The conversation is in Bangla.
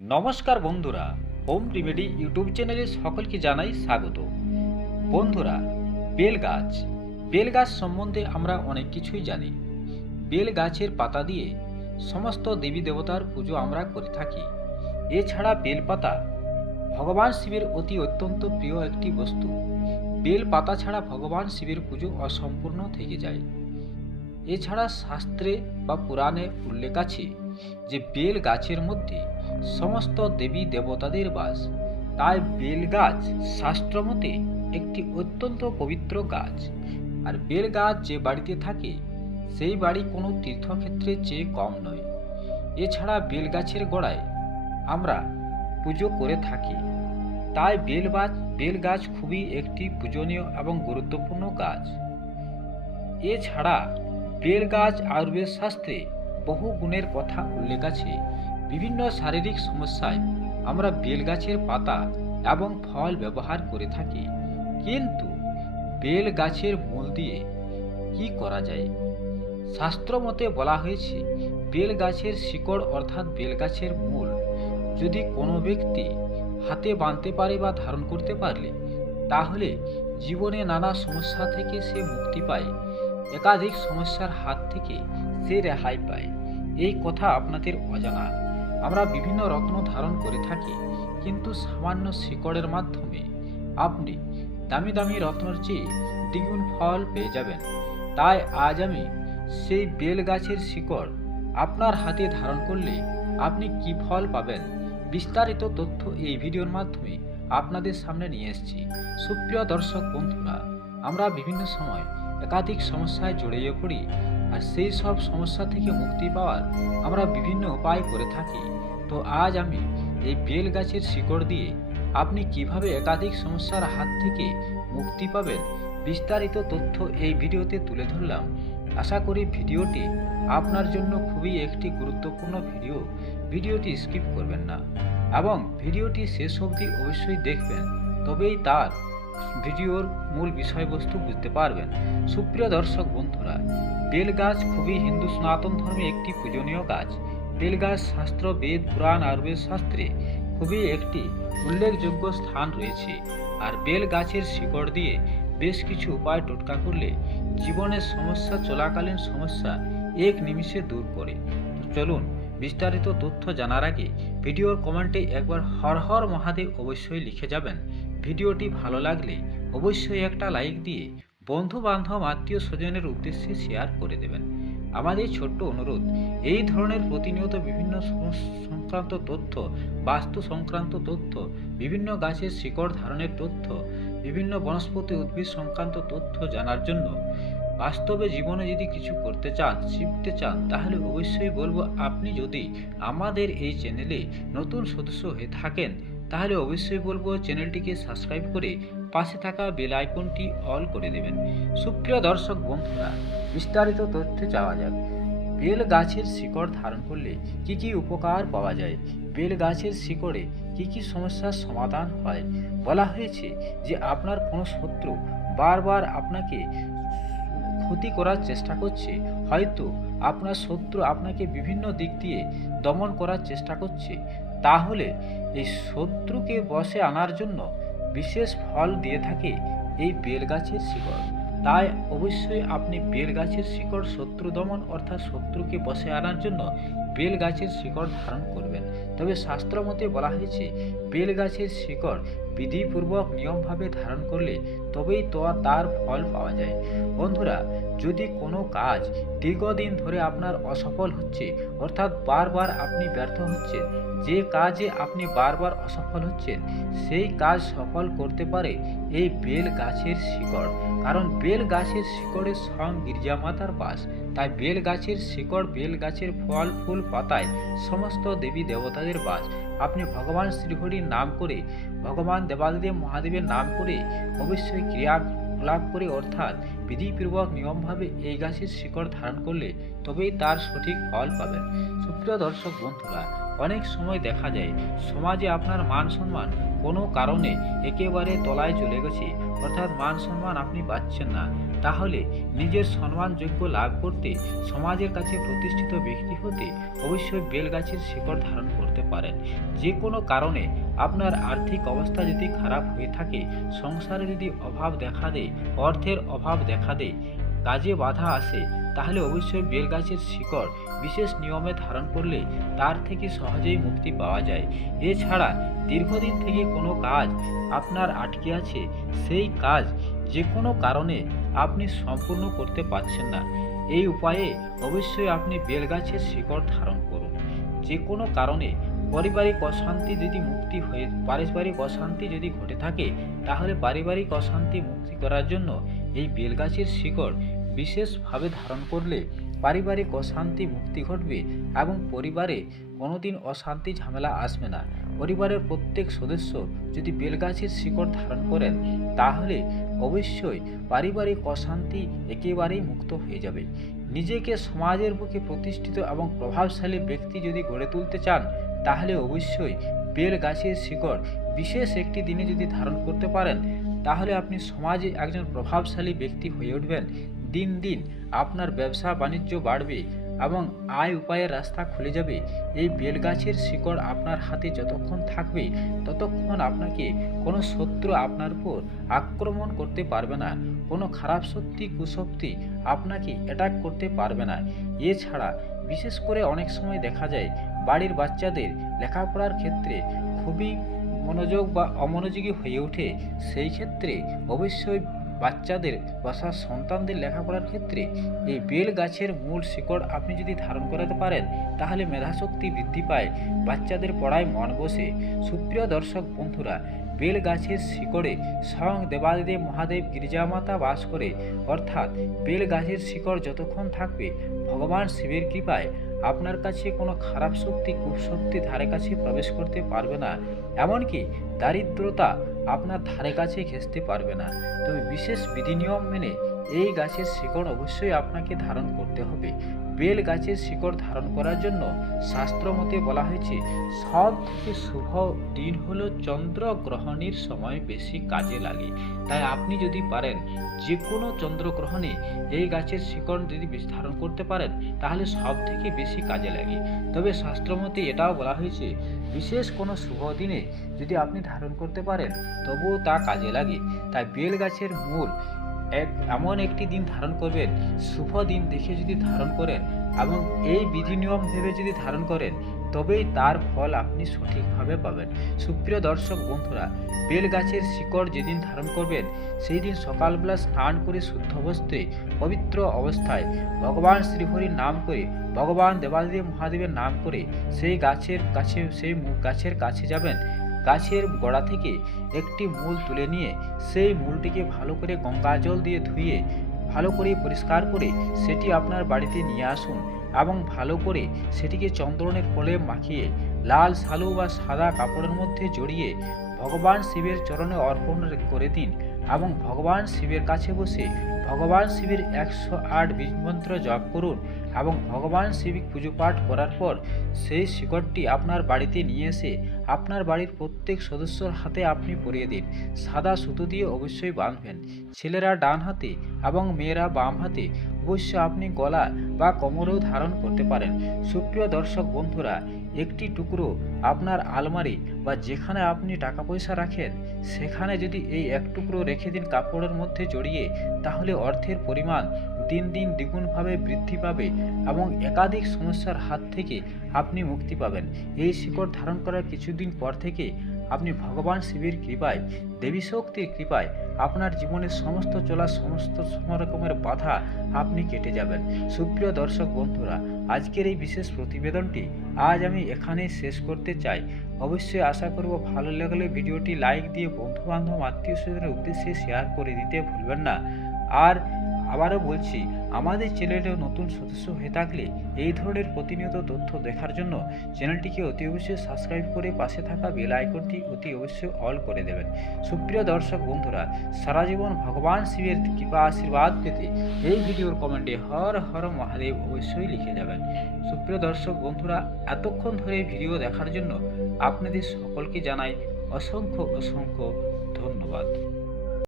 নমস্কার বন্ধুরা হোম রিমেডি ইউটিউব চ্যানেলে সকলকে জানাই স্বাগত। বন্ধুরা, বেল গাছ। বেল গাছ সম্বন্ধে আমরা অনেক কিছুই জানি। বেল গাছের পাতা দিয়ে সমস্ত দেবী দেবতার পুজো আমরা করে থাকি। এছাড়া বেল পাতা ভগবান শিবের অতি অত্যন্ত প্রিয় একটি বস্তু। বেল পাতা ছাড়া ভগবান শিবের পুজো অসম্পূর্ণ থেকে যায়। এছাড়া শাস্ত্রে বা পুরাণে উল্লেখ আছে যে বেল গাছের মধ্যে সমস্ত দেবী দেবতাদের বাস। তাই বেল গাছ শাস্ত্রমতে একটি অত্যন্ত পবিত্র গাছ। আর বেল গাছ যে বাড়িতে থাকে, সেই বাড়ি কোনো তীর্থক্ষেত্রের চেয়ে কম নয়। এছাড়া বেল গাছের গোড়ায় আমরা পুজো করে থাকি। তাই বেল গাছ বেল গাছ খুবই একটি পূজনীয় এবং গুরুত্বপূর্ণ গাছ। এছাড়া বেল গাছ আয়ুর্বেদ শাস্ত্রে বহু গুণের কথা উল্লেখ আছে। বিভিন্ন শারীরিক সমস্যায় আমরা বেল গাছের পাতা এবং ফল ব্যবহার করে থাকি। কিন্তু বেল গাছের মূল দিয়ে কি করা যায়? শাস্ত্র মতে বলা হয়েছে বেল গাছের শিকড় অর্থাৎ বেল গাছের মূল যদি কোনো ব্যক্তি হাতে বাঁধতে পারে বা ধারণ করতে পারলে, তাহলে জীবনে নানা সমস্যা থেকে সে মুক্তি পায়, একাধিক সমস্যার হাত থেকে সে রেহাই পায়। এই কথা আপনাদের অজানা। আমরা বিভিন্ন রত্ন ধারণ করে থাকি, কিন্তু সামান্য শিকড়ের মাধ্যমে আপনি দামি দামি রত্নর চেয়ে দ্বিগুণ ফল পেয়ে যাবেন। তাই আজ আমি সেই বেল গাছের শিকড় আপনার হাতে ধারণ করলে আপনি কি ফল পাবেন বিস্তারিত তথ্য এই ভিডিওর মাধ্যমে আপনাদের সামনে নিয়ে এসেছি। সুপ্রিয় দর্শক বন্ধুরা, আমরা বিভিন্ন সময় একাধিক সমস্যায় জড়িয়ে পড়ি আর সেই সব সমস্যা থেকে মুক্তি পাওয়ার আমরা বিভিন্ন উপায় করে থাকি। তো আজ আমি এই বেল গাছের শিকড় দিয়ে আপনি কীভাবে একাধিক সমস্যার হাত থেকে মুক্তি পাবেন বিস্তারিত তথ্য এই ভিডিওতে তুলে ধরলাম। আশা করি ভিডিওটি আপনার জন্য খুবই একটি গুরুত্বপূর্ণ ভিডিও। ভিডিওটি স্কিপ করবেন না। এবং ভিডিওটি শেষ অবধি অবশ্যই দেখবেন। তবেই তার ভিডিওর মূল বিষয়বস্তু বুঝতে পারবেন। সুপ্রিয় দর্শক বন্ধুরা, বেল গাছ খুবই হিন্দু সনাতন ধর্মে একটি পূজনীয় গাছ। বেল গাছ শাস্ত্র, বেদ, পুরাণ, আয়ুর্বেদ শাস্ত্রে খুবই একটি উল্লেখযোগ্য স্থান রয়েছে। আর বেল গাছের শিকড় দিয়ে বেশ কিছু উপায় টোটকা করলে জীবনের সমস্যা, চলাকালীন সমস্যা এক নিমিষে দূর করে। তো চলুন, বিস্তারিত তথ্য জানার আগে ভিডিওর কমেন্টে একবার হর হর মহাদেব অবশ্যই লিখে যাবেন। ভিডিওটি ভালো লাগলে অবশ্যই একটা লাইক দিয়ে বন্ধু বান্ধব আত্মীয় স্বজনের উদ্দেশ্যে শেয়ার করে দেবেন। আমাদের ছোট্ট অনুরোধ, এই ধরনের প্রতিনিয়ত বিভিন্ন সংক্রান্ত তথ্য, বাস্তু সংক্রান্ত তথ্য, বিভিন্ন গাছের শিকড় ধারণের তথ্য, বিভিন্ন বনস্পতি উদ্ভিদ সংক্রান্ত তথ্য জানার জন্য বাস্তবে জীবনে যদি কিছু করতে চান, শিখতে চান, তাহলে অবশ্যই বলব, আপনি যদি আমাদের এই চ্যানেলে নতুন সদস্য হয়ে থাকেন তাহলে অবশ্যই বলব চ্যানেলটিকে সাবস্ক্রাইব করে পাশে থাকা বেল আইকনটি অল করে দেবেন। সুপ্রিয় দর্শক বন্ধুরা, বিস্তারিত তথ্যে যাওয়া যাক। বেল গাছের শিকড় ধারণ করলে কি কি উপকার পাওয়া যায়? বেল গাছের শিকড়ে কি কি সমস্যার সমাধান হয়? বলা হয়েছে যে আপনার কোনো শত্রু বারবার আপনাকে ক্ষতি করার চেষ্টা করছে। হয়তো আপনার শত্রু আপনাকে বিভিন্ন দিক দিয়ে দমন করার চেষ্টা করছে। তাহলে এই শত্রুকে বসে আনার জন্য বিশেষ ফল দিয়ে থাকে এই বেল গাছের শিকড়। তাই অবশ্যই আপনি বেল গাছের শিকড় শত্রু দমন অর্থাৎ শত্রুকে বসে আনার জন্য বেল গাছের শিকড় ধারণ করবেন। তবে শাস্ত্র মতে বলা হয়েছে বেল গাছের শিকড় বিধিপূর্বক নিয়মভাবে ধারণ করলে তবেই তো তার ফল পাওয়া যায়। বন্ধুরা, যদি কোনো কাজ দীর্ঘদিন ধরে আপনার অসফল হচ্ছে, অর্থাৎ বারবার আপনি ব্যর্থ হচ্ছেন, যে কাজে আপনি বারবার অসফল হচ্ছেন, সেই কাজ সফল করতে পারে এই বেল গাছের শিকড়। কারণ বেল গাছের শিকড়ে স্বয়ং গির্জামাতার বাস। তাই বেল গাছের শিকড় বেল গাছের ফল, ফুল পাতায় সমস্ত দেবী দেবতাদের বাস। আপনি ভগবান শ্রীহরির নাম করে, ভগবান দেবাদেব মহাদেবের নাম করে অবশ্যই ক্রিয়া লাভ করে, অর্থাৎ বিধিপূর্বক নিয়মভাবে এই গাছের শিকড় ধারণ করলে তবেই তার সঠিক ফল পাবেন। সুপ্রিয় দর্শক বন্ধুরা, অনেক সময় দেখা যায়, সমাজে আপনার মান সম্মান কোনো কারণে একেবারে তলায় চলে গেছে। অর্থাৎ মান সম্মান আপনি পাচ্ছেন না। তাহলে নিজের সম্মানযোগ্য লাভ করতে সমাজের কাছে প্রতিষ্ঠিত ব্যক্তি হতে অবশ্যই বেলগাছের শিকড় ধারণ করতে পারেন। যে কোনো কারণে আপনার আর্থিক অবস্থা যদি খারাপ হয়ে থাকে, সংসারে যদি অভাব দেখা দেয়, অর্থের অভাব দেখা দেয়, কাজে বাধা আসে তাহলে অবশ্যই বেলগাছের শিকড় বিশেষ নিয়মে ধারণ করলে তার থেকে সহজেই মুক্তি পাওয়া যায়। এছাড়া দীর্ঘদিন থেকে কোনো কাজ আপনার আটকে আছে, সেই কাজ যে কোনো কারণে আপনি সম্পূর্ণ করতে পারছেন না। এই উপায়ে অবশ্যই আপনি বেলগাছের শিকড় ধারণ করুন। যে কোনো কারণে পারিবারিক অশান্তি যদি মুক্তি হয়ে, পারিবারিক অশান্তি যদি ঘটে থাকে, তাহলে পারিবারিক অশান্তি মুক্তি করার জন্য এই বেলগাছের শিকড় বিশেষভাবে ধারণ করলে পারিবারিক অশান্তি মুক্তি ঘটবে এবং পরিবারে কোনোদিন অশান্তি ঝামেলা আসবে না। পরিবারের প্রত্যেক সদস্য যদি বেলগাছের শিকড় ধারণ করেন, তাহলে অবশ্যই পারিবারিক অশান্তি একেবারেই মুক্ত হয়ে যাবে। নিজেকে সমাজের বুকে প্রতিষ্ঠিত এবং প্রভাবশালী ব্যক্তি যদি গড়ে তুলতে চান, তাহলে অবশ্যই বেল গাছের শিকড় বিশেষ একটি দিনে যদি ধারণ করতে পারেন, তাহলে আপনি সমাজে একজন প্রভাবশালী ব্যক্তি হয়ে উঠবেন। দিন দিন আপনার ব্যবসা বাণিজ্য বাড়বে এবং আয় উপায়ের রাস্তা খুলে যাবে। এই বেলগাছের শিকড় আপনার হাতে যতক্ষণ থাকবে, ততক্ষণ আপনাকে কোনো শত্রু আপনার উপর আক্রমণ করতে পারবে না। কোনো খারাপ শক্তি, কুশক্তি আপনাকে অ্যাটাক করতে পারবে না। এছাড়া বিশেষ করে অনেক সময় দেখা যায়, বাড়ির বাচ্চাদের লেখাপড়ার ক্ষেত্রে খুবই মনোযোগ বা অমনোযোগী হয়ে ওঠে। সেই ক্ষেত্রে অবশ্যই বাচ্চাদের বা সন্তানদের লেখাপড়ার ক্ষেত্রে এই বেল গাছের মূল শিকড় আপনি যদি ধারণ করাতে পারেন, তাহলে মেধাশক্তি বৃদ্ধি পায়, বাচ্চাদের পড়ায় মন বসে। সুপ্রিয় দর্শক বন্ধুরা, বেল গাছের শিকড়ে স্বয়ং দেবাদিদেব মহাদেব গির্জামাতা বাস করে। অর্থাৎ বেল গাছের শিকড় যতক্ষণ থাকবে, ভগবান শিবের কৃপায় আপনার কাছে কোনো খারাপ শক্তি কুশক্তি ধারে কাছে প্রবেশ করতে পারবে না। এমনকি দারিদ্রতা আপনার ধারে কাছে ঘেঁচতে পারবে না। তবে বিশেষ বিধি নিয়ম মেনে এই গাছের শিকড় অবশ্যই আপনাকে ধারণ করতে হবে। বেল গাছের শিকড় ধারণ করার জন্য শাস্ত্রমতে বলা হয়েছে, সব থেকে শুভ দিন হলো চন্দ্রগ্রহণের সময় বেশি কাজে লাগে। তাই আপনি যদি পারেন যে কোনো চন্দ্রগ্রহণে এই গাছের শিকড় যদি ধারণ করতে পারেন, তাহলে সব থেকে বেশি কাজে লাগে। তবে শাস্ত্রমতে এটাও বলা হয়েছে, বিশেষ কোনো শুভ দিনে যদি আপনি ধারণ করতে পারেন, তবুও তা কাজে লাগে। তাই বেল গাছের মূল এক, এমন একটি দিন ধারণ করবেন, শুভ দিন দেখে যদি ধারণ করেন এবং এই বিধি নিয়ম ভেবে যদি ধারণ করেন, তবেই তার ফল আপনি সঠিকভাবে পাবেন। সুপ্রিয় দর্শক বন্ধুরা বেল গাছের শিকড় যেদিন ধারণ করবেন সেই দিন সকালবেলা স্নান করে শুদ্ধ বস্ত্রে পবিত্র অবস্থায় ভগবান শ্রীহরির নাম করে, ভগবান দেবাদেব মহাদেবের নাম করে সেই গাছের কাছে, সেই গাছের কাছে যাবেন। গাছের গোড়া থেকে একটি মূল তুলে নিয়ে সেই মূলটিকে ভালো করে গঙ্গা জল দিয়ে ধুয়ে ভালো করে পরিষ্কার করে সেটি আপনার বাড়িতে নিয়ে আসুন এবং ভালো করে সেটিকে চন্দ্রনের ফলে মাখিয়ে লাল শালু বা সাদা কাপড়ের মধ্যে জড়িয়ে ভগবান শিবের চরণে অর্পণ করে দিন। এবং ভগবান শিবের কাছে বসে ভগবান শিবের একশো আট বীজ মন্ত্র জপ করুন এবং ভগবান শিবিক পুজো পাঠ করার পর সেই শিকড়টি আপনার বাড়িতে নিয়ে এসে আপনার বাড়ির প্রত্যেক সদস্যর হাতে আপনি পরিয়ে দিন। সাদা সুতো দিয়ে অবশ্যই বাঁধবেন। ছেলেরা ডান হাতে এবং মেয়েরা বাম হাতে অবশ্য আপনি গলা বা কোমরেও ধারণ করতে পারেন। সুপ্রিয় দর্শক বন্ধুরা একটি টুকরো আপনার আলমারি বা যেখানে আপনি টাকা পয়সা রাখেন, সেখানে যদি এই এক টুকরো রেখে দিন কাপড়ের মধ্যে জড়িয়ে, তাহলে অর্থের পরিমাণ দিন দিন দ্বিগুণভাবে বৃদ্ধি পাবে এবং একাধিক সমস্যার হাত থেকে আপনি মুক্তি পাবেন। এই শিকড় ধারণ করার কিছুদিন পর থেকে আপনি ভগবান শিবের কৃপায়, দেবী শক্তির কৃপায় আপনার জীবনের সমস্ত চলা সমস্ত রকমের বাধা আপনি কেটে যাবেন। সুপ্রিয় দর্শক বন্ধুরা, আজকের এই বিশেষ প্রতিবেদনটি আজ আমি এখানেই শেষ করতে চাই। অবশ্যই আশা করব ভালো লাগলে ভিডিওটি লাইক দিয়ে বন্ধু বান্ধব আত্মীয় স্বজনের উদ্দেশ্যে শেয়ার করে দিতে ভুলবেন না। আর আবারও বলছি, আমাদের চ্যানেলে নতুন সদস্য হয়ে থাকলে এই ধরনের প্রতিনিয়ত তথ্য দেখার জন্য চ্যানেলটিকে অতি অবশ্যই সাবস্ক্রাইব করে পাশে থাকা বেল আইকনটি অতি অবশ্যই অল করে দেবেন। সুপ্রিয় দর্শক বন্ধুরা, সারা জীবন ভগবান শিবের কৃপা আশীর্বাদ পেতে এই ভিডিওর কমেন্টে হর হর মহাদেব অবশ্যই লিখে যাবেন। সুপ্রিয় দর্শক বন্ধুরা, এতক্ষণ ধরে ভিডিও দেখার জন্য আপনাদের সকলকে জানাই অসংখ্য অসংখ্য ধন্যবাদ।